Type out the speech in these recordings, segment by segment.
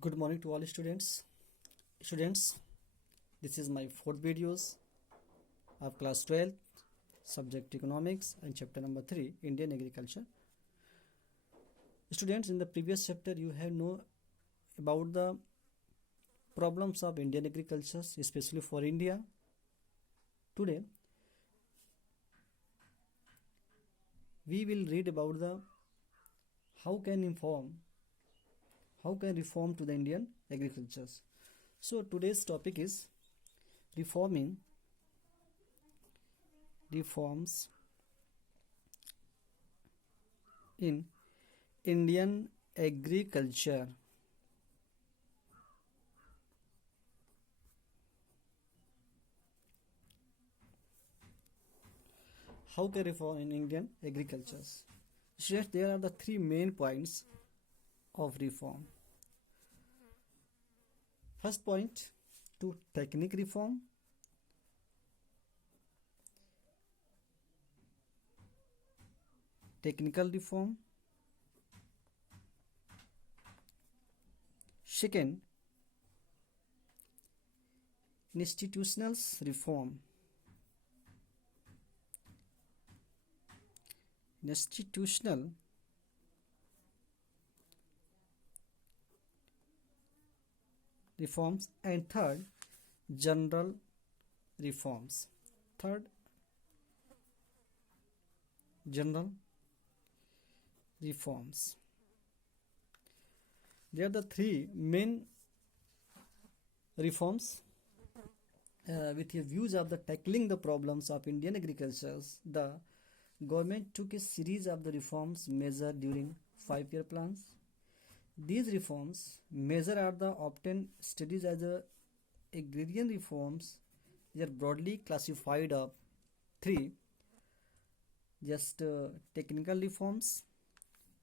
Good morning to all students. Students, this is my fourth videos of class 12, subject economics and chapter number 3, Indian agriculture. Students, in the previous chapter you have know about the problems of Indian agriculture, especially for India. Today we will read about the how can reform to the Indian agriculture. So today's topic is reforms in Indian agriculture. How can reform in Indian agriculture? Students, there are the three main points of reform. First point, to technique reform. Technical reform. Second, institutional reform. Institutional reforms. And third, general reforms. Third, general reforms. They are the three main reforms with a views of the tackling the problems of Indian agriculture. The government took a series of the reforms measured during 5-year plans. These reforms measure are the often studied as a agrarian reforms. They are broadly classified of three: just technical reforms,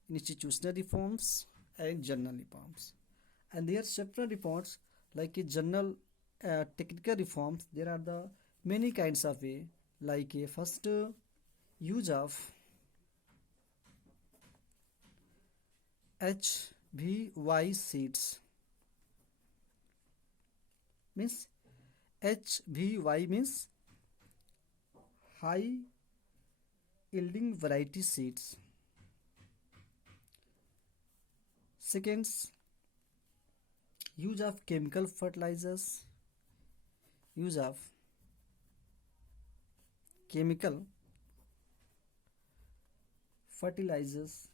institutional reforms, and general reforms. And there are separate reforms like a general technical reforms. There are the many kinds of way, like a first use of HVY seeds. Means HVY means high yielding variety seeds. Second, use of chemical fertilizers. Use of chemical fertilizers.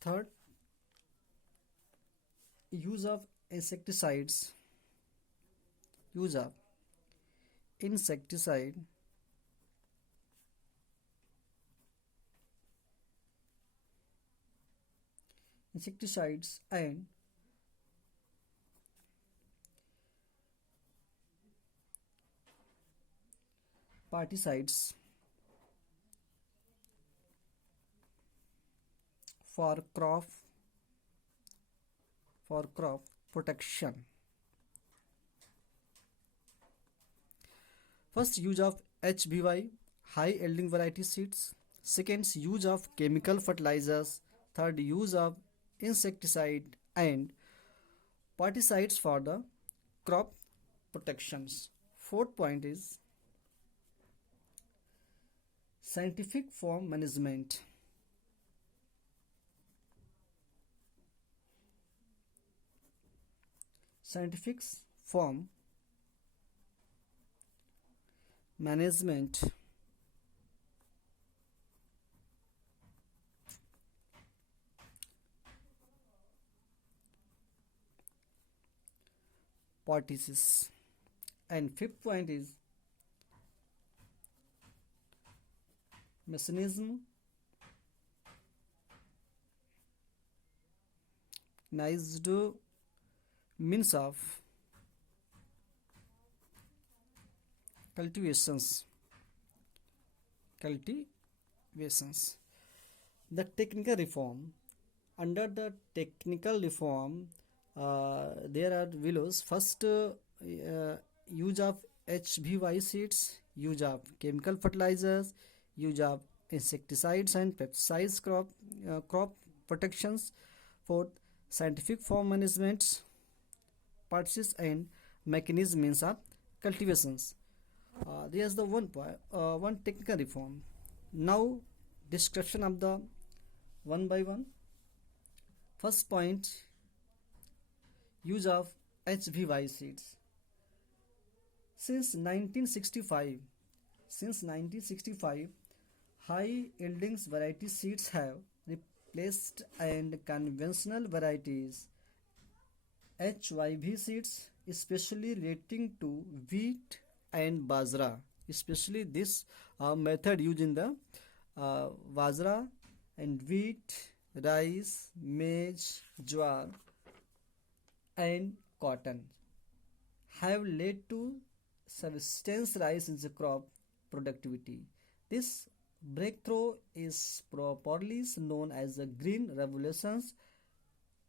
Third, use of insecticides. Use of insecticide. Insecticides and pesticides for crop protection. First, use of HBY, high yielding variety seeds. Second, use of chemical fertilizers. Third, use of insecticide and pesticides for the crop protections. Fourth point is scientific farm management. Scientific farm management. Practices. And fifth point is mechanism mechanized means of cultivations. The technical reform. Under the technical reform, there are willows. First, use of HBY seeds, use of chemical fertilizers, use of insecticides and pesticides, crop protections. Fourth, scientific farm management practices and mechanisms of cultivations. There's the one technical reform. Now, description of the one by one. First point, use of HVY seeds. Since 1965, since 1965, high yielding variety seeds have replaced and conventional varieties. HYV seeds, especially relating to wheat and bajra, especially this method used in the bajra and wheat, rice, maize, jowar, and cotton, have led to substantial rise in the crop productivity. This breakthrough is properly known as the Green Revolution's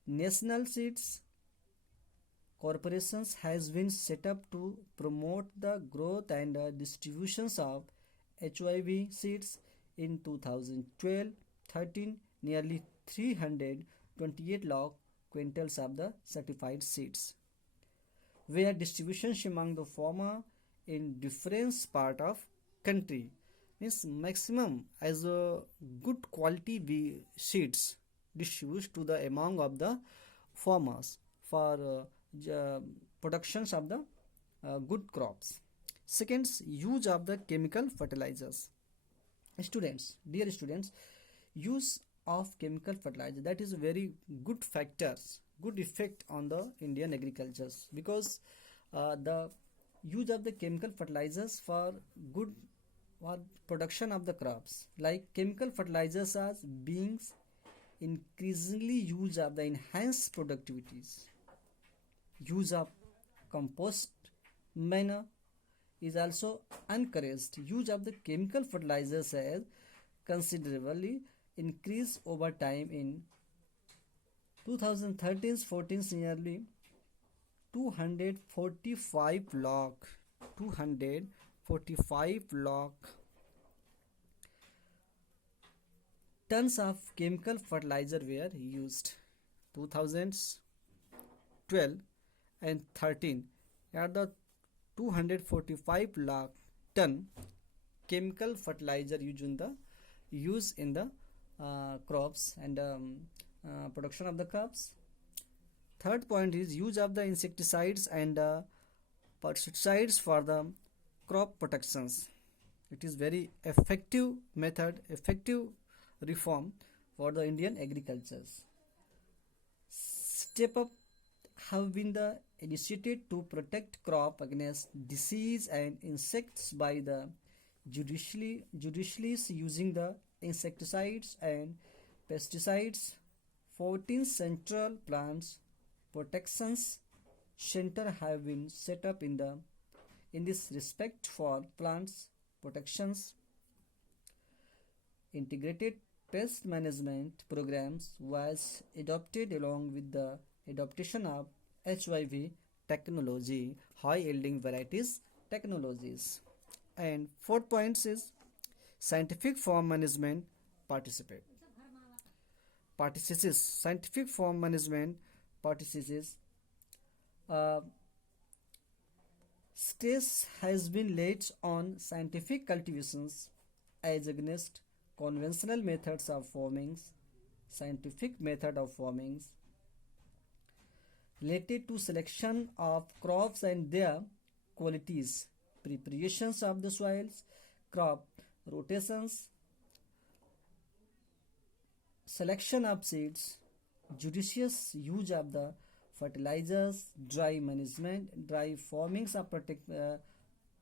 National Seeds Corporations has been set up to promote the growth and distributions of HYV seeds. In 2012-13, nearly 328 lakh quintals of the certified seeds were distributions among the farmer in different part of country. Means maximum as a good quality seeds distributed to the among of the farmers for productions of the good crops. Second, use of the chemical fertilizers. Dear students, use of chemical fertilizer, that is very good factors, good effect on the Indian agricultures, because the use of the chemical fertilizers for good for production of the crops, like chemical fertilizers are being increasingly used of the enhanced productivities. Use of compost manure is also encouraged. Use of the chemical fertilizers has considerably increased over time. In 2013-14, nearly 245 lakh tons of chemical fertilizer were used. 2012 and 13 at the 245 lakh ton chemical fertilizer used in the crops and production of the crops. Third point is use of the insecticides and pesticides for the crop protections. It is very effective method, effective reform for the Indian agricultures. Step up have been the initiated to protect crop against disease and insects by the judicially using the insecticides and pesticides. 14 central plants protections center have been set up in this respect for plants protections. Integrated pest management programs was adopted along with the adoption of HYV technology, high yielding varieties technologies. And fourth point is scientific farm management participates. Scientific farm management participates. Stress has been laid on scientific cultivations as against conventional methods of farming. Scientific method of farming related to selection of crops and their qualities, preparations of the soils, crop rotations, selection of seeds, judicious use of the fertilizers, dry management, dry farming of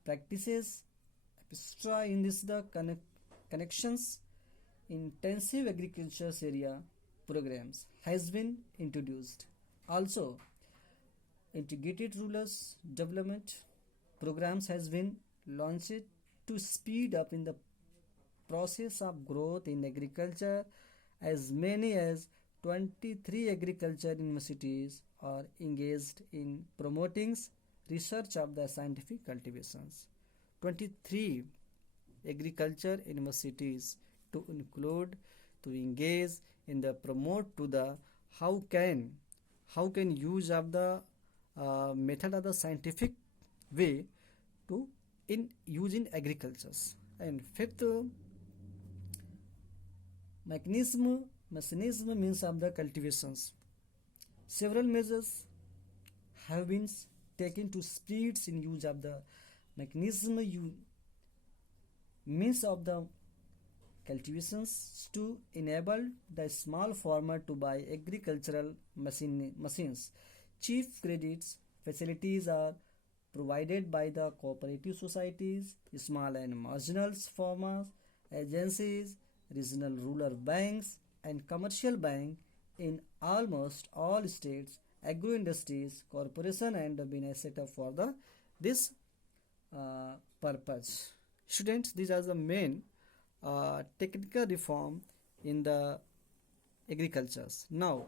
practices, extra in this the connections, intensive agriculture area programs has been introduced. Also, integrated rurals development programs has been launched to speed up in the process of growth in agriculture. As many as 23 agriculture universities are engaged in promoting research of the scientific cultivations. 23 agriculture universities to include to engage in the promote to the how can use of the method of the scientific way to in use in agricultures. And fifth, mechanism means of the cultivations. Several measures have been taken to speeds in use of the mechanism means of the cultivations to enable the small farmer to buy agricultural machines. Chief credits facilities are provided by the cooperative societies, small and marginal farmers, agencies, regional rural banks, and commercial bank in almost all states. Agro industries corporation and been set up for the this purpose. Students, these are the main technical reform in the agricultures. Now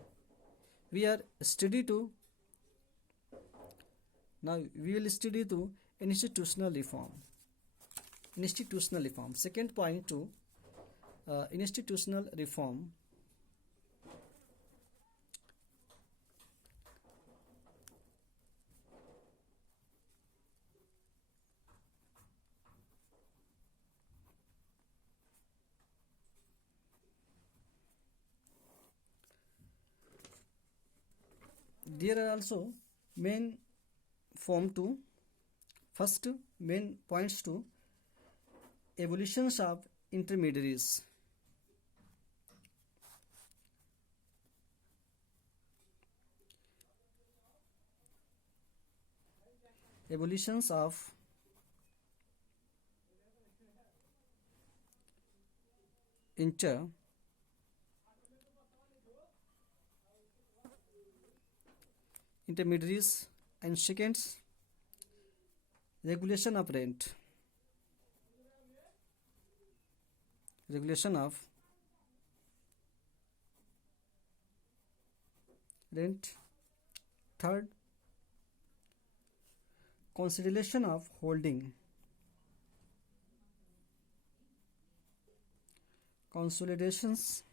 we are study to now we will study to institutional reform. Institutional reform. Second point to institutional reform. There are also main form to first main points to evolutions of intermediaries. Evolutions of intermediaries, and second, regulation of rent. Regulation of rent. Third, consolidation of holding. Consolidations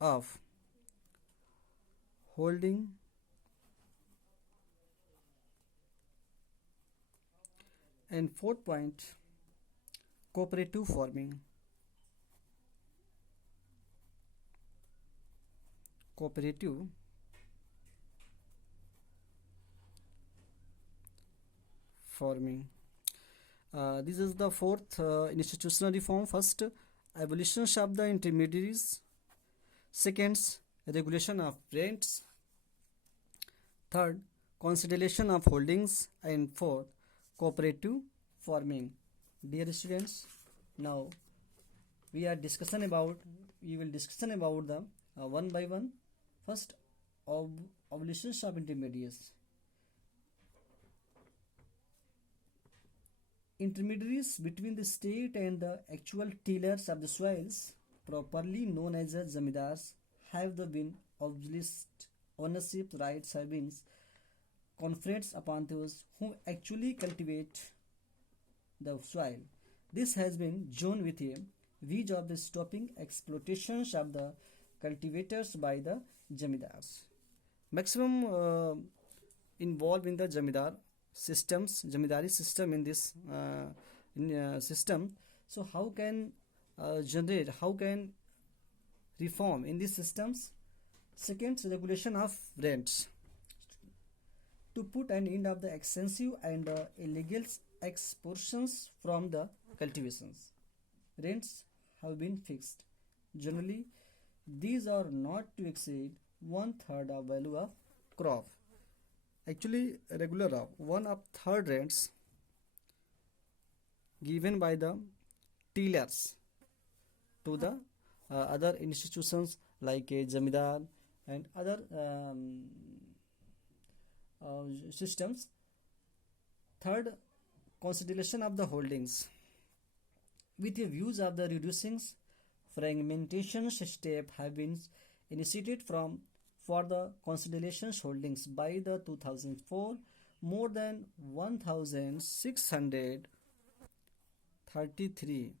of holding. And fourth point, cooperative farming. Cooperative farming. This is the fourth institutional reform. First, abolition of the intermediaries. Second, regulation of rents. Third, consolidation of holdings. And fourth, cooperative farming. Dear students, now we will discussion about the one by one. First, abolition of intermediaries. Intermediaries between the state and the actual tillers of the soils, properly known as the zamindars, have been abolished. Ownership rights have been conferred upon those who actually cultivate the soil. This has been done with a view of the stopping exploitations of the cultivators by the zamindars. Maximum involved in the zamindari system in this system. So how can reform in these systems? Second, regulation of rents. To put an end of the excessive and illegal exportions from the cultivations, rents have been fixed. Generally, these are not to exceed 1/3 of value of crop. Actually, regular of 1/3 rents given by the tillers to the other institutions like a zamindar and other systems. Third, consolidation of the holdings. With a views of the reducing fragmentation step have been initiated for the consolidation holdings by the 2004 more than 1643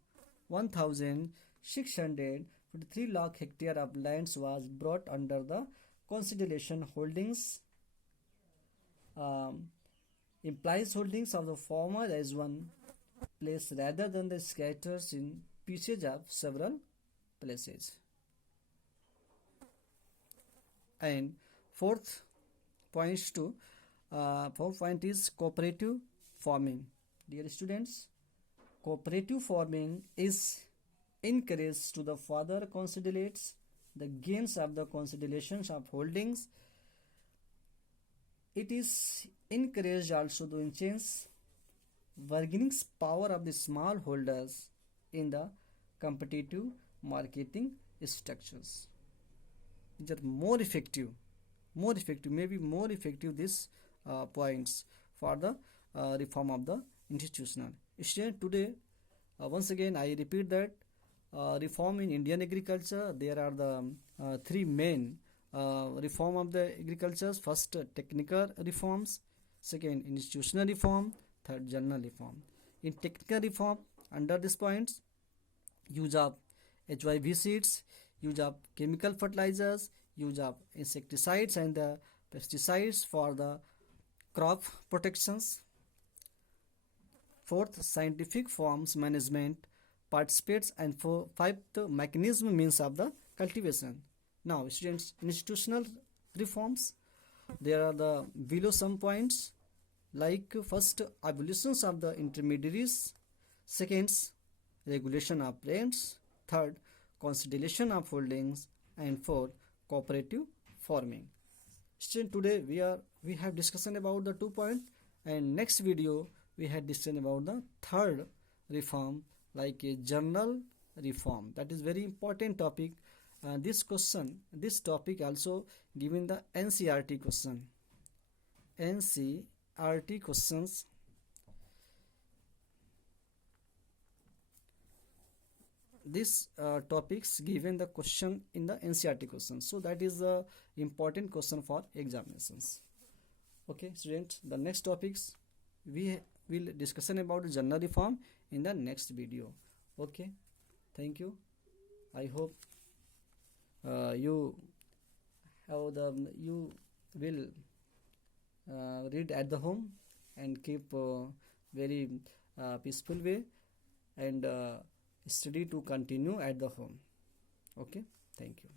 lakh hectare of lands was brought under the consideration. Holdings implies holdings of the former as one place rather than the scatters in pieces of several places. And fourth point is cooperative farming. Dear students, cooperative farming is encouraged to the further consolidates the gains of the consolidations of holdings. It is encouraged also to enhance bargaining power of the small holders in the competitive marketing structures. These are more effective, maybe more effective these points for the reform of the institutional. Student, today once again I repeat that reform in Indian agriculture, there are the three main reform of the agriculture. First, technical reforms. Second, institutional reform. Third, general reform. In technical reform, under these points, use of HYV seeds, use of chemical fertilizers, use of insecticides and the pesticides for the crop protections. Fourth, scientific farms management participates, and for fifth, mechanism means of the cultivation. Now students, institutional reforms, there are the below some points, like first, abolitions of the intermediaries. Second, regulation of rents. Third, consolidation of holdings. And fourth, cooperative farming. Student, today we have discussion about the 2 point, and next video we had discussion about the third reform, like a general reform. That is very important topic. This topic also given the NCERT question. NCERT questions. This topics given the question in the NCERT question. So that is the important question for examinations. Okay, students, the next topics we will discussion about the general reform in the next video. Okay, thank you. I hope you will read at the home and keep very peaceful way, and study to continue at the home. Okay, thank you.